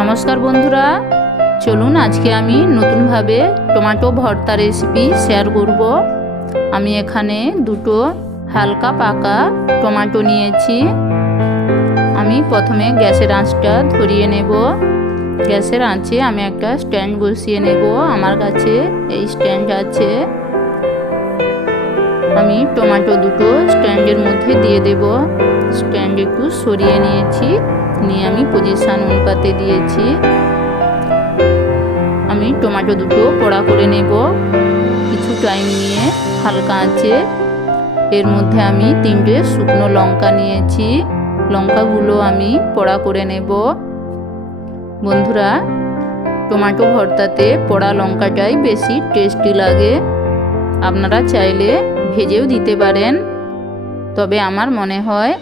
নমস্কার বন্ধুরা। চলুন আজকে আমি নতুনভাবে টমেটো ভর্তা রেসিপি শেয়ার করব। আমি এখানে দুটো হালকা পাকা টমেটো নিয়েছি। আমি প্রথমে গ্যাসের আঁচটা ধরিয়ে নেব। গ্যাসের আঁচে আমি একটা স্ট্যান্ড বসিয়ে নেব। আমার কাছে এই স্ট্যান্ড আছে। আমি টমেটো দুটো স্ট্যান্ডের মধ্যে দিয়ে দেব। স্ট্যান্ড একটু সরিয়ে নিয়েছি। নিয়ে আমি পজিশান অনুপাতে দিয়েছি। আমি টমেটো দুটো পোড়া করে নেব। কিছু টাইম নিয়ে হালকা আছে এর মধ্যে আমি তিনটে শুকনো লঙ্কা নিয়েছি। লঙ্কাগুলো আমি পোড়া করে নেব। বন্ধুরা, টমেটো ভর্তাতে পোড়া লঙ্কাটাই বেশি টেস্টি লাগে। আপনারা চাইলে ভেজেও দিতে পারেন। তবে আমার মনে হয়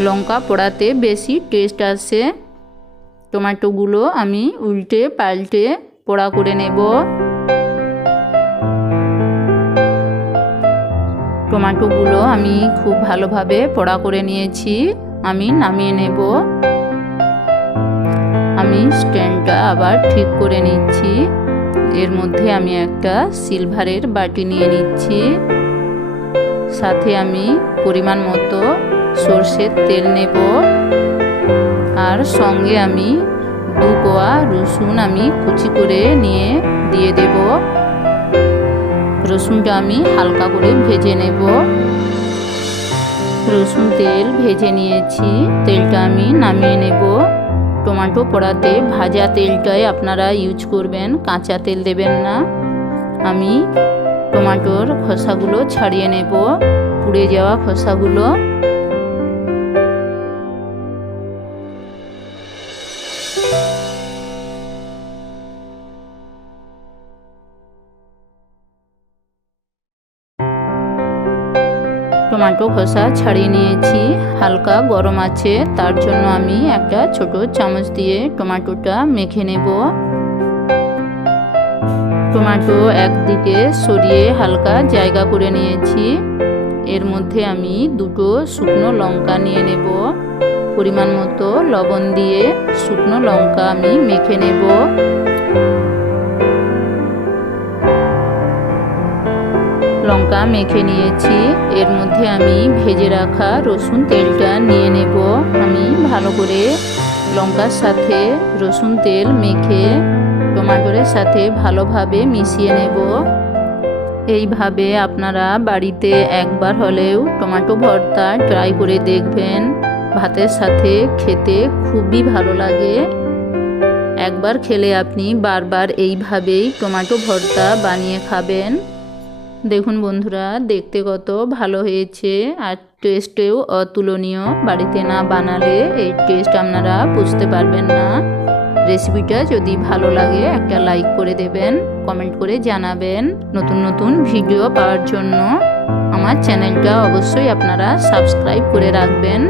লঙ্কা পোড়াতে বেশি টেস্ট আসে। টমেটোগুলো আমি উল্টে পাল্টে পোড়া করে নেব। টমেটোগুলো আমি খুব ভালোভাবে পোড়া করে নিয়েছি। আমি নামিয়ে নেব। আমি স্ট্যান্ডটা আবার ঠিক করে নিচ্ছি। এর মধ্যে আমি একটা সিলভারের বাটি নিয়ে নিচ্ছি। সাথে আমি পরিমাণ মতো সর্ষের তেল নেব। আর সঙ্গে আমি দু কোয়া রসুন আমি কুচি করে নিয়ে দিয়ে দেব। রসুনটা আমি হালকা করে ভেজে নেব। রসুন তেল ভেজে নিয়েছি, তেলটা আমি নামিয়ে নেব। টমেটো পোড়াতে ভাজা তেলটাই আপনারা ইউজ করবেন, কাঁচা তেল দেবেন না। আমি টমেটোর খোসাগুলো ছাড়িয়ে নেব। পুড়ে যাওয়া খোসাগুলো টমেটো খোসা ছাড়িয়ে নিয়েছি। হালকা গরম আছে, তার জন্য আমি একটা ছোট চামচ দিয়ে টমেটোটা মেখে নেব। টমেটো একদিকে সরিয়ে হালকা জায়গা করে নিয়েছি। এর মধ্যে আমি দুটো শুকনো লঙ্কা নিয়ে নেব। পরিমাণ মতো লবণ দিয়ে শুকনো লঙ্কা আমি মেখে নেব। লঙ্কা মেখে নিয়েছি। এর মধ্যে আমি ভেজে রাখা রসুন তেলটা নিয়ে নেব। আমি ভালো করে লঙ্কার সাথে রসুন তেল মেখে টমাটোরের সাথে ভালোভাবে মিশিয়ে নেব। এইভাবে আপনারা বাড়িতে একবার হলেও টমাটো ভর্তা ট্রাই করে দেখবেন। ভাতের সাথে খেতে খুবই ভালো লাগে। একবার খেলে আপনি বারবার এইভাবেই টমাটো ভর্তা বানিয়ে খাবেন। দেখুন বন্ধুরা, দেখতে কত ভালো হয়েছে। আর টেস্টেও অতুলনীয়। বাড়িতে না বানালে এই টেস্ট আপনারা বুঝতে পারবেন না। রেসিপিটা যদি ভালো লাগে, একটা লাইক করে দেবেন কমেন্ট করে জানাবেন। নতুন নতুন ভিডিও পাওয়ার জন্য। আমার চ্যানেলটা অবশ্যই আপনারা সাবস্ক্রাইব করে রাখবেন।